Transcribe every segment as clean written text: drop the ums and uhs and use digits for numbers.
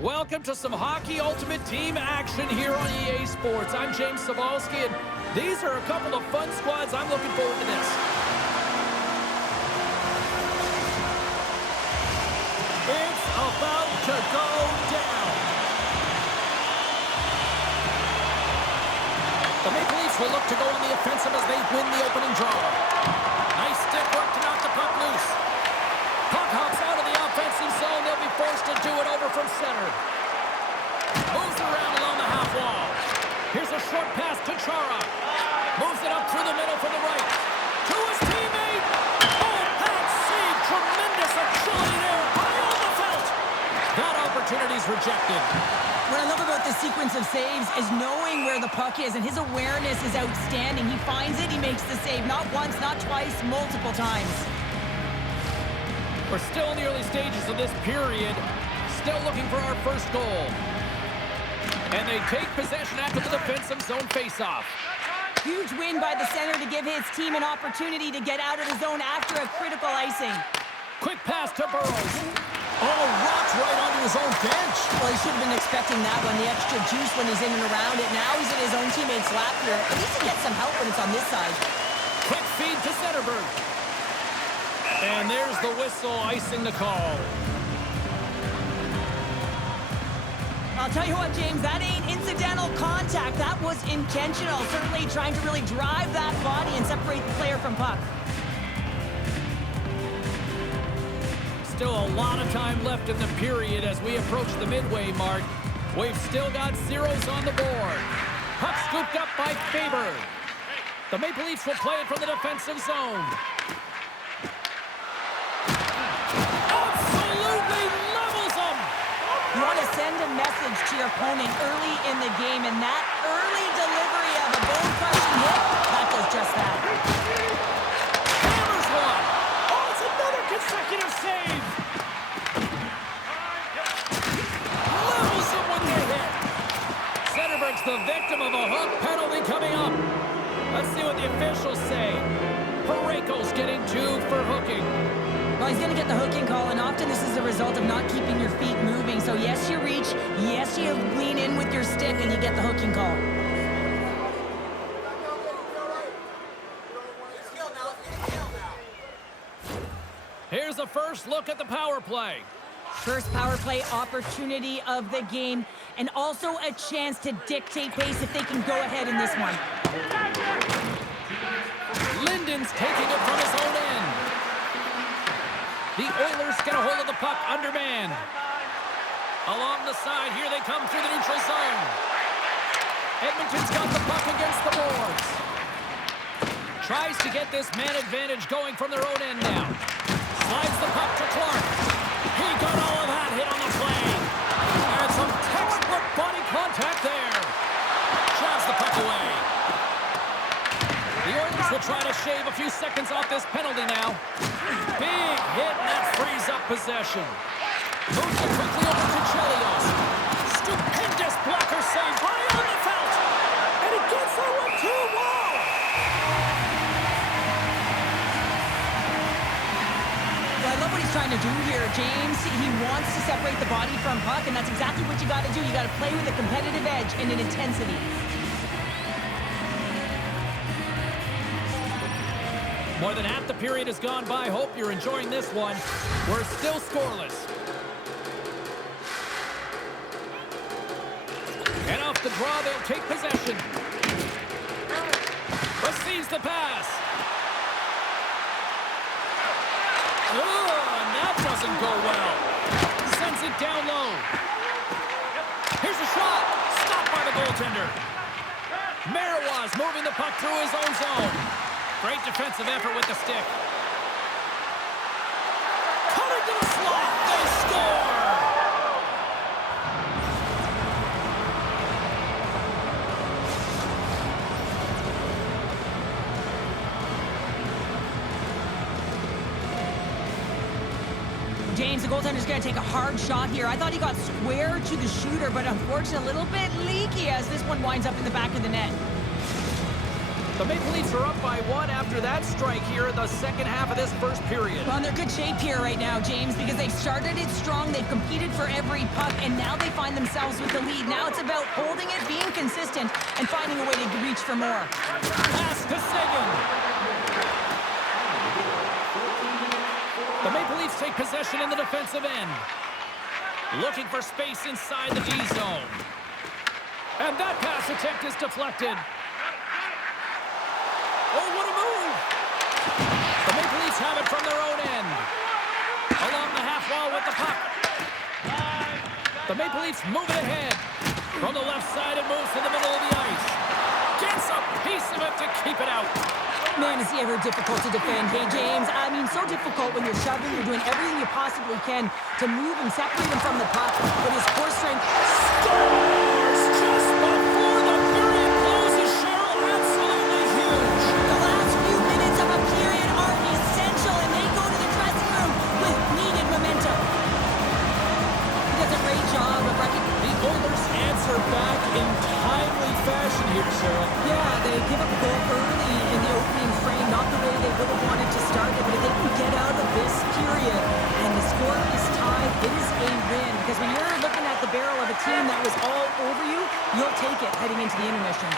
Welcome to some Hockey Ultimate Team action here on EA Sports. I'm James Cybulski, and these are a couple of fun squads. I'm looking forward to this. It's about to go down. The Maple Leafs will look to go on the offensive as they win the opening draw. Nice stick work to knock the puck loose. Puck hops out of the offensive zone. They'll be forced to do it over from center. Moves around along the half wall. Here's a short pass to Chara. Moves it up through the middle from the right. To his teammate. Oh, pad save. Tremendous agility there by Alderfelt. That opportunity's rejected. What I love about this sequence of saves is knowing where the puck is, and his awareness is outstanding. He finds it, he makes the save. Not once, not twice, multiple times. We're still in the early stages of this period. Still looking for our first goal. And they take possession after the defensive zone faceoff. Huge win by the center to give his team an opportunity to get out of the zone after a critical icing. Quick pass to Burrows. Oh, rocks right onto his own bench. Well, he should have been expecting that one, the extra juice when he's in and around it. Now he's in his own teammate's lap here. At least he gets some help when it's on this side. Quick feed to Zetterberg. And there's the whistle, icing the call. I'll tell you what, James, that ain't incidental contact. That was intentional. Certainly trying to really drive that body and separate the player from puck. Still a lot of time left in the period as we approach the midway mark. We've still got zeros on the board. Puck scooped up by Faber. The Maple Leafs will play it from the defensive zone. Absolutely levels them! You want to send a message to your opponent early in the game, and that early delivery of a bone-crushing hit, that does just that. Hammers one! Oh, it's another consecutive save! Levels them when they hit! Zetterberg's the victim of a hook penalty coming up. Let's see what the officials say. Parayko's getting 2 for hooking. Well, he's going to get the hooking call, and often this is a result of not keeping your feet moving. So yes, you reach, yes, you lean in with your stick, and you get the hooking call. Here's a first look at the power play. First power play opportunity of the game, and also a chance to dictate pace if they can go ahead in this one. Linden's taking it from his own end. The Oilers get a hold of the puck undermanned. Along the side, here they come through the neutral zone. Edmonton's got the puck against the boards. Tries to get this man advantage going from their own end now. Slides the puck to Clark. He got all of that hit on the play. And some textbook body contact there. Shoves the puck away. The Oilers will try to shave a few seconds off this penalty now. Big hit, and that frees up possession. Moves it quickly over to Chelios. Stupendous blocker save by Alderfelt. And he gets that one too. Wow! Well, I love what he's trying to do here, James. He wants to separate the body from puck, and that's exactly what you got to do. You got to play with a competitive edge and an intensity. More than half the period has gone by. Hope you're enjoying this one. We're still scoreless. And off the draw, they'll take possession. Receives the pass. Oh, and that doesn't go well. Sends it down low. Here's a shot. Stopped by the goaltender. Marois moving the puck through his own zone. Great defensive effort with the stick. Cutting to the slot. They score! James, the goaltender's going to take a hard shot here. I thought he got square to the shooter, but unfortunately a little bit leaky as this one winds up in the back of the net. The Maple Leafs are up by 1 after that strike here in the second half of this first period. Well, they're good shape here right now, James, because they've started it strong. They've competed for every puck, and now they find themselves with the lead. Now it's about holding it, being consistent, and finding a way to reach for more. Pass to Seguin. The Maple Leafs take possession in the defensive end. Looking for space inside the D zone. And that pass attempt is deflected. Oh, what a move! The Maple Leafs have it from their own end. Along the half wall with the puck. The Maple Leafs move it ahead. From the left side, it moves to the middle of the ice. Gets a piece of it to keep it out. Man, is he ever difficult to defend. Hey, James, I mean, so difficult when you're shoving, you're doing everything you possibly can to move and separate him from the puck. But his core strength Scores just before the period closes, Cheryl. Absolutely huge. the last few minutes of a period are essential, and they go to the dressing room with needed momentum. He does a great job of The Oilers answer back in timely fashion here, Cheryl. Yeah, they give up a goal early in the opening frame, not the way they would have wanted to start it, but if they can get out of this period and the score is tied, it is a win. Because when you're looking at the barrel of a team that was all over you, you'll take it heading into the intermission.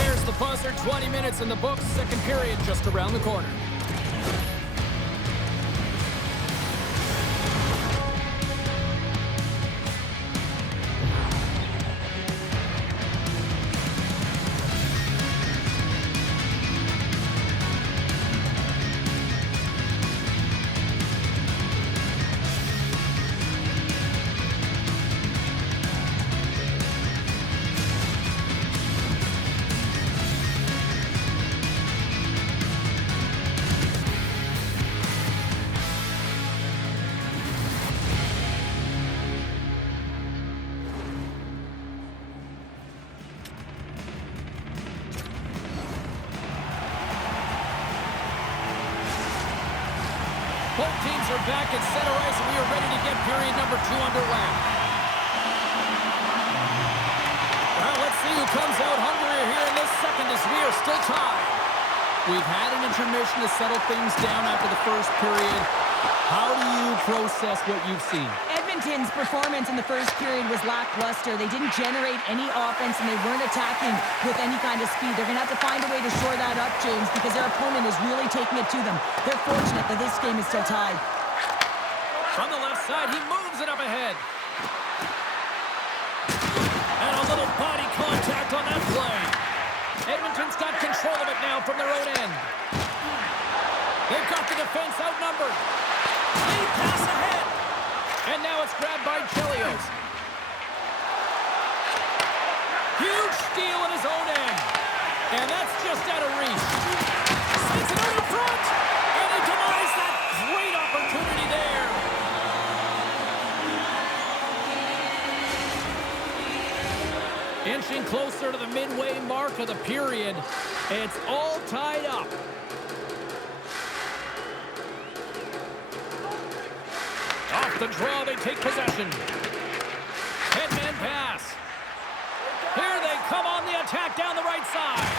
There's the buzzer. 20 minutes in the books. Second period just around the corner. Both teams are back at center ice, and we are ready to get period number 2 underway. Well, let's see who comes out hungrier here in this second as we are still tied. We've had an intermission to settle things down after the first period. How do you process what you've seen? Edmonton's performance in the first period was lackluster. They didn't generate any offense, and they weren't attacking with any kind of speed. They're going to have to find a way to shore that up, James, because their opponent is really taking it to them. They're fortunate that this game is still tied. From the left side, he moves it up ahead. And a little body contact on that play. Edmonton's got control of it now from their own end. They've got the defense outnumbered. Lead pass ahead. And now it's grabbed by Chelios. Huge steal at his own end. And that's just out of reach. Sends it out in front. And he denies that great opportunity there. Inching closer to the midway mark of the period. It's all tied up. Off the draw, they take possession. Headman pass. Here they come on the attack down the right side.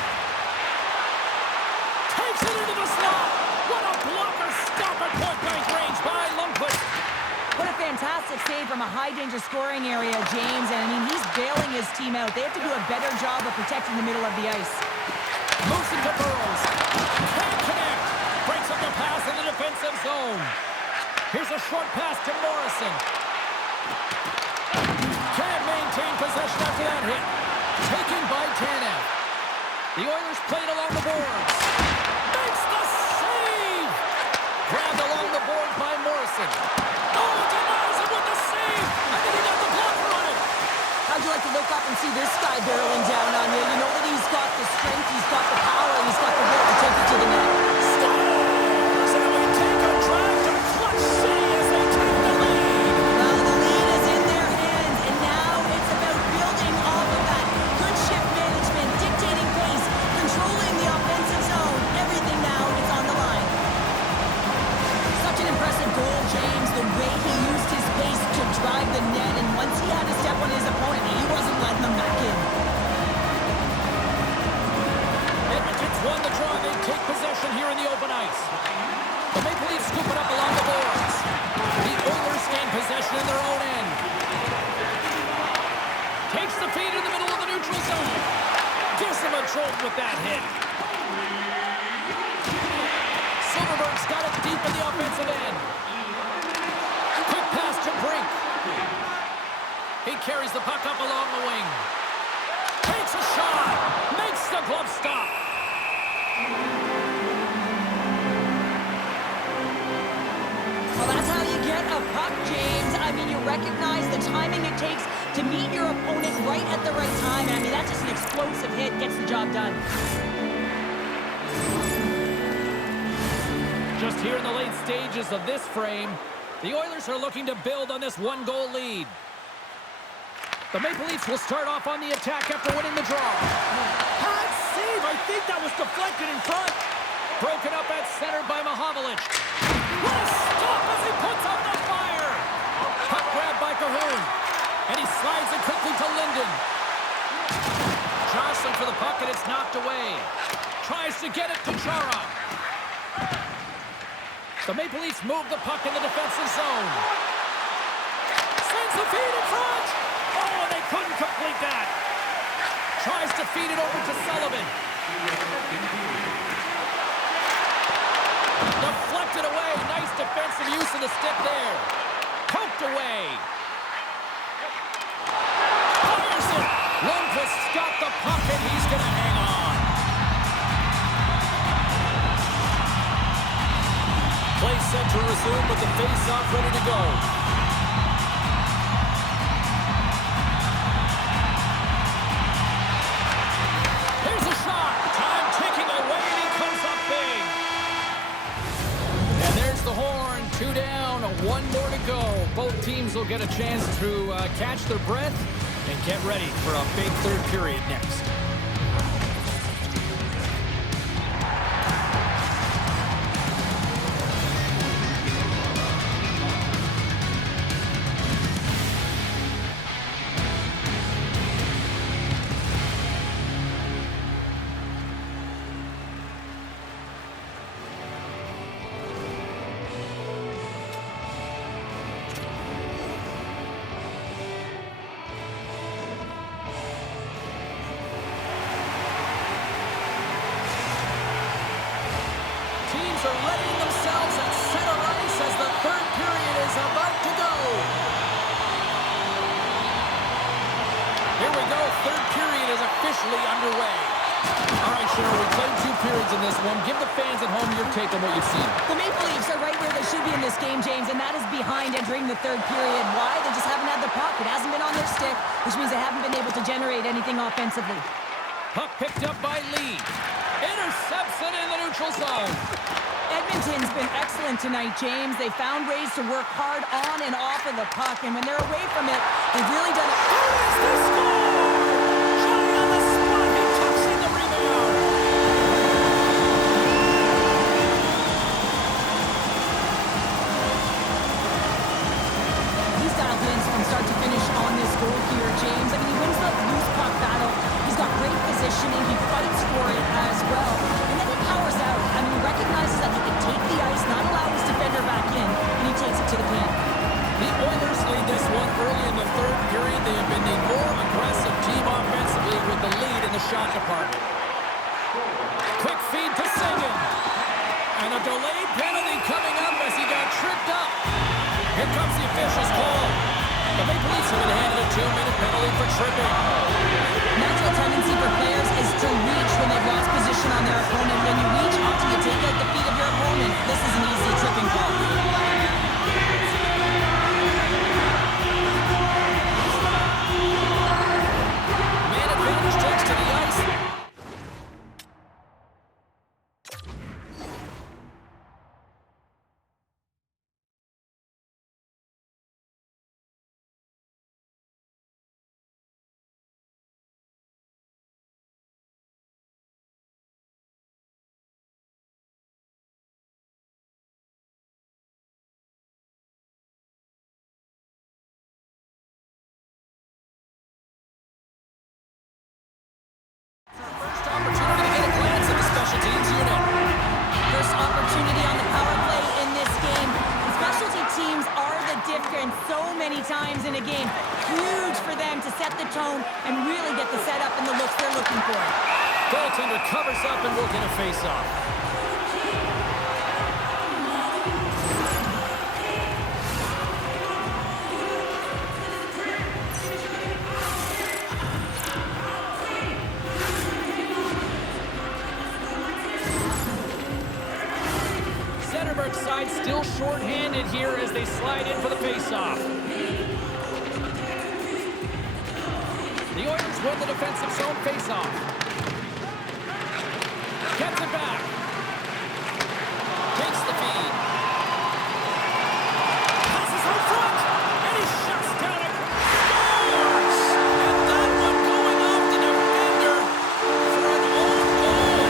Takes it into the slot. What a blocker stop at point-blank range by Lundqvist. What a fantastic save from a high-danger scoring area, James. And, I mean, he's bailing his team out. They have to do a better job of protecting the middle of the ice. Moves it to Burrows. Can't connect. Breaks up the pass in the defensive zone. Here's a short pass to Morrison. Can't maintain possession after that hit. Taken by Tanev. The Oilers played along the boards. Makes the save! Grabbed along the board by Morrison. Oh, denies him with the save! I think he got the blocker on it. How'd you like to look up and see this guy barreling down on you? You know that he's got the strength, he's got the power, and he's got the will to take it to the net. Scores! And we take a drive to Clutch City as they take the lead. Well, the lead is in their hands, and now it's about building off of that. Good shift management, dictating pace, controlling the offensive zone. Everything now is on the line. Such an impressive goal, James. The way he used his pace to drive the net, and once he had controlled with that hit. Silverberg's got it deep in the offensive end. Quick pass to Brink. He carries the puck up along the wing. Takes a shot. Makes the glove stop. Well, that's how you get a puck, James. I mean, you recognize the timing it takes to meet your opponent right at the right time. I mean, that's just an explosive hit. Gets the job done. Just here in the late stages of this frame, the Oilers are looking to build on this one-goal lead. The Maple Leafs will start off on the attack after winning the draw. Hot save! I think that was deflected in front. Broken up at center by Mahovlich. What a stop as he puts out the fire! Puck grabbed by Cahoon. And he slides it quickly to Linden. Jostling for the puck, and it's knocked away. Tries to get it to Chara. The Maple Leafs move the puck in the defensive zone. Sends the feed in front. Oh, and they couldn't complete that. Tries to feed it over to Sullivan. Deflected away. Nice defensive use of the stick there. Poked away. Fires it. Lundqvist's got the puck, and he's going to hang on. Play set to resume with the face-off ready to go. Here's a shot. Time ticking away, and he comes up big. And there's the horn. 2 down, 1 more to go. Both teams will get a chance to catch their breath and get ready for a big third period next. Are readying themselves at center ice as the third period is about to go. Here we go. Third period is officially underway. All right, Cheryl, we played 2 periods in this one. Give the fans at home your take on what you've seen. The Maple Leafs are right where they should be in this game, James, and that is behind entering the third period. Why? They just haven't had the puck. It hasn't been on their stick, which means they haven't been able to generate anything offensively. Puck picked up by Lee. Intercepts it in the neutral zone. Edmonton's been excellent tonight, James. They found ways to work hard on and off of the puck, and when they're away from it, they've really done it. There's the score! Johnny on the spot. He tucks in the rebound. He's dialed in from start to finish on this goal here, James. I mean, he wins the loose puck battle. He's got great positioning. He fights for it as well. And then he powers out. I mean, he recognizes that he can take the ice, not allow his defender back in, and he takes it to the paint. The Oilers lead this one early in the third period. They have been the more aggressive team offensively with the lead in the shot department. Quick feed to Seguin. And a delayed penalty coming up as he got tripped up. Here comes the official's call. The Maple Leafs have been handed a 2-minute penalty for tripping. Natural tendency for players is to reach when they've lost position on their opponent. When you reach, often you take out the feet of your opponent. This is an easy tripping call. Man advantage takes to the ice. First opportunity to get a glance at the special teams unit. First opportunity on the power play in this game. The specialty teams are the difference so many times in a game. Huge for them to set the tone and really get the setup and the looks they're looking for. Goaltender covers up and will get a face-off. Centerberg's side still short-handed here as they slide in for the face-off. The Oilers win the defensive zone face-off. Gets it back. Takes the feed. Passes out front. And he shuts down it. Scores! And that one going off the defender for an own goal.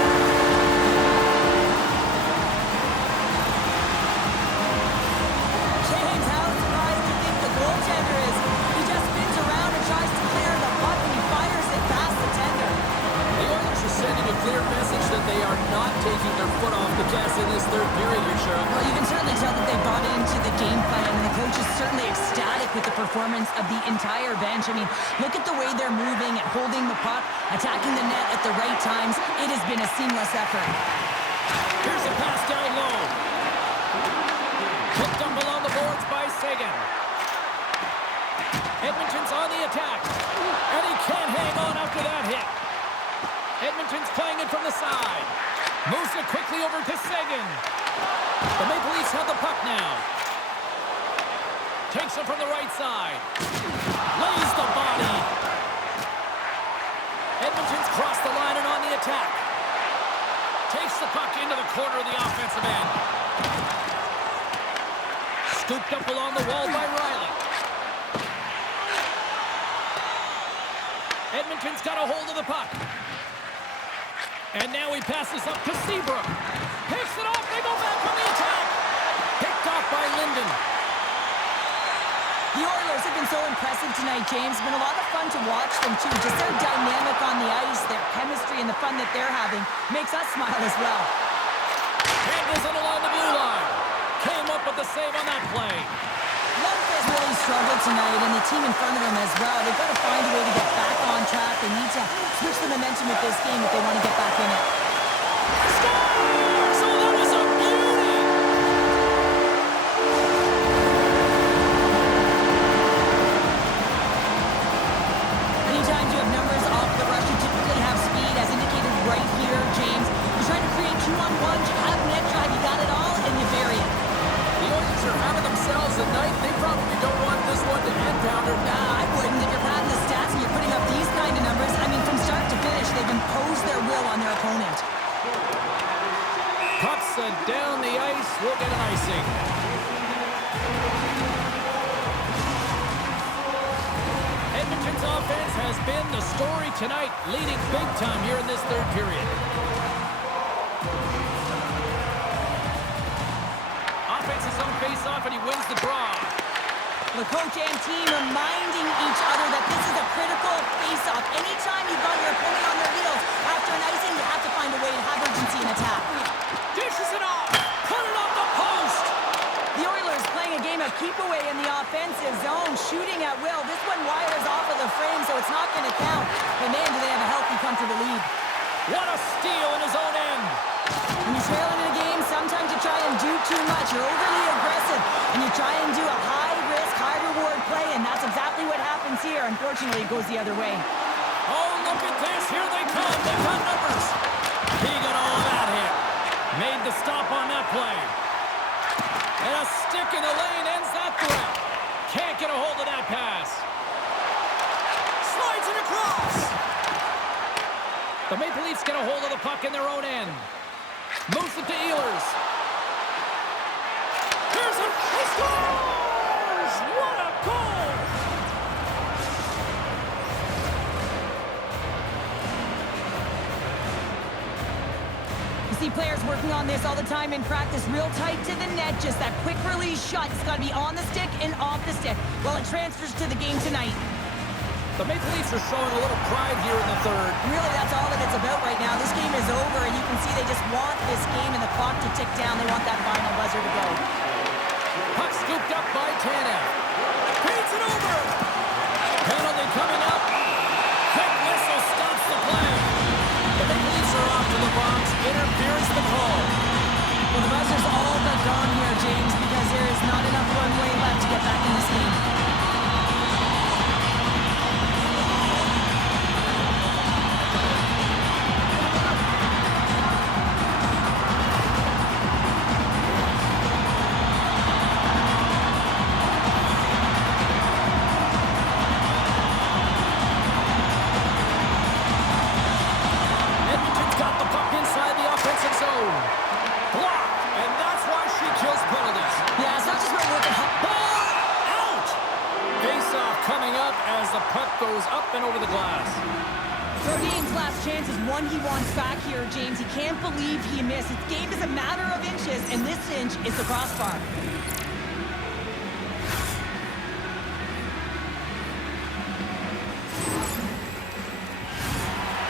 James, how surprised do you think the goaltender is? He just spins around and tries to clear the puck, and he fires it past the tender. The Oilers are sending a clear message that they are not taking their foot off the gas in this third period here, Cheryl. Well, you can certainly tell that they bought into the game plan, and the coach is certainly ecstatic with the performance of the entire bench. I mean, look at the way they're moving and holding the puck, attacking the net at the right times. It has been a seamless effort. Here's a pass down low. Picked up along the boards by Sagan. Edmonton's on the attack. And he can't hang on after that hit. Edmonton's playing it from the side. Moves it quickly over to Sagan. The Maple Leafs have the puck now. Takes it from the right side. Lays the body. Edmonton's crossed the line and on the attack. Takes the puck into the corner of the offensive end. Scooped up along the wall by Riley. Edmonton's got a hold of the puck. And now he passes up to Seabrook. Picks it off. They go back on the attack. Picked off by Linden. The Oilers have been so impressive tonight, James. It's been a lot of fun to watch them, too. Just their dynamic on the ice, their chemistry, and the fun that they're having makes us smile as well. Handles it along the blue line. Came up with the save on that play. Lundqvist has really struggled tonight, and the team in front of him as well. They've got to find a way to get back on track. They need to switch the momentum with this game if they want to get back in it. Scores! Oh, that was a beauty! Anytime you have numbers off the rush, you typically have speed, as indicated right here, James. You're trying to create 2-on-1, you have net drive, you got it all, and you bury it. The Oilers are having themselves a night. They probably don't want this one to end, Pounder. Nah, I wouldn't. If you're padding the stats and you're putting up these kind of numbers, I mean, from start to finish, they've imposed their will on their opponent. Pucks down the ice. We'll get an icing. Edmonton's offense has been the story tonight, leading big time here in this third period. Offense is on face-off, and he wins the draw. The coach and team reminding each other that this is a critical face-off. Anytime you've got your opponent on their heels after an icing, you have to find a way to have urgency in attack. Dishes it off. Put it off the post. The Oilers playing a game of keep away in the offensive zone, shooting at will. This one wires off of the frame, so it's not going to count. But man, do they have a healthy, comfortable lead. What a steal in his own end. When you're trailing in a game, sometimes you try and do too much. You're overly aggressive, and you try and do a high-risk, high-reward play, and that's exactly what happens here. Unfortunately, it goes the other way. Oh, look at this. Here they come. They've got numbers. He got all of that hit. Made the stop on that play. And a stick in the lane ends that threat. Can't get a hold of that pass. Slides it across. The Maple Leafs get a hold of the puck in their own end. Moves it to Ehlers. Here's it. He scores! What a goal! You see players working on this all the time in practice, real tight to the net, just that quick release shot. It's got to be on the stick and off the stick. Well, it transfers to the game tonight. The Maple Leafs are showing a little pride here in the third. Really, that's all that it's about right now. This game is over, and you can see they just want this game and the clock to tick down. They want that final buzzer to go. Puck scooped up by Tanev. Feeds it over. Penalty coming up. Quick whistle stops the play. The Maple the puck goes up and over the glass. Rodin's last chance is one he wants back here, James. He can't believe he missed. His game is a matter of inches, and this inch is the crossbar.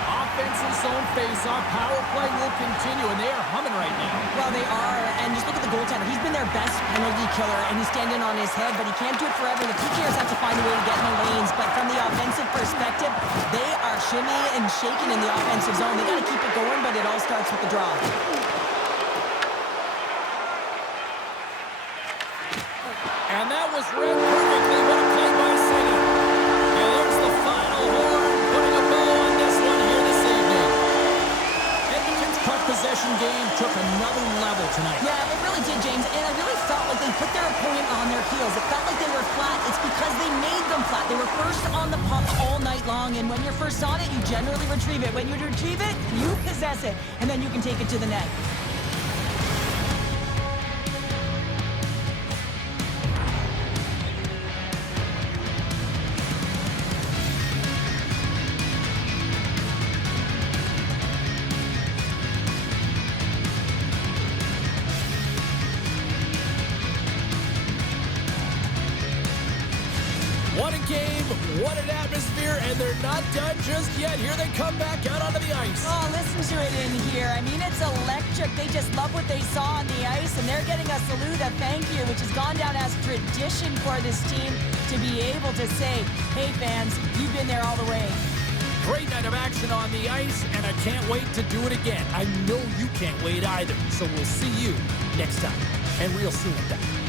Offensive zone face-off. Power play will continue, and they are humming right now. Well, they are, and just look at the goaltender. He's been their best penalty killer, and he's standing on his head, but he can't do it forever. The PKers have to find a way to get in the lanes, but from the offensive perspective, they are shimmy and shaking in the offensive zone. They got to keep it going, but it all starts with the draw. And that was read perfectly. What a play by City. And there's the final horn, putting a bow on this one here this evening. Edmonton's puck possession game took another level tonight. Yeah, it really did, James, and I really felt like they put their opponent on their heels. It felt like they were flat. It's because they made them flat. They were first on the puck all night long, and when you're first on it, you generally retrieve it. When you retrieve it, you possess it, and then you can take it to the net. What a game, what an atmosphere, and they're not done just yet. Here they come back out onto the ice. Oh, listen to it in here. I mean, it's electric. They just love what they saw on the ice, and they're getting a salute, a thank you, which has gone down as tradition for this team to be able to say, hey, fans, you've been there all the way. Great night of action on the ice, and I can't wait to do it again. I know you can't wait either, so we'll see you next time, and real soon at that.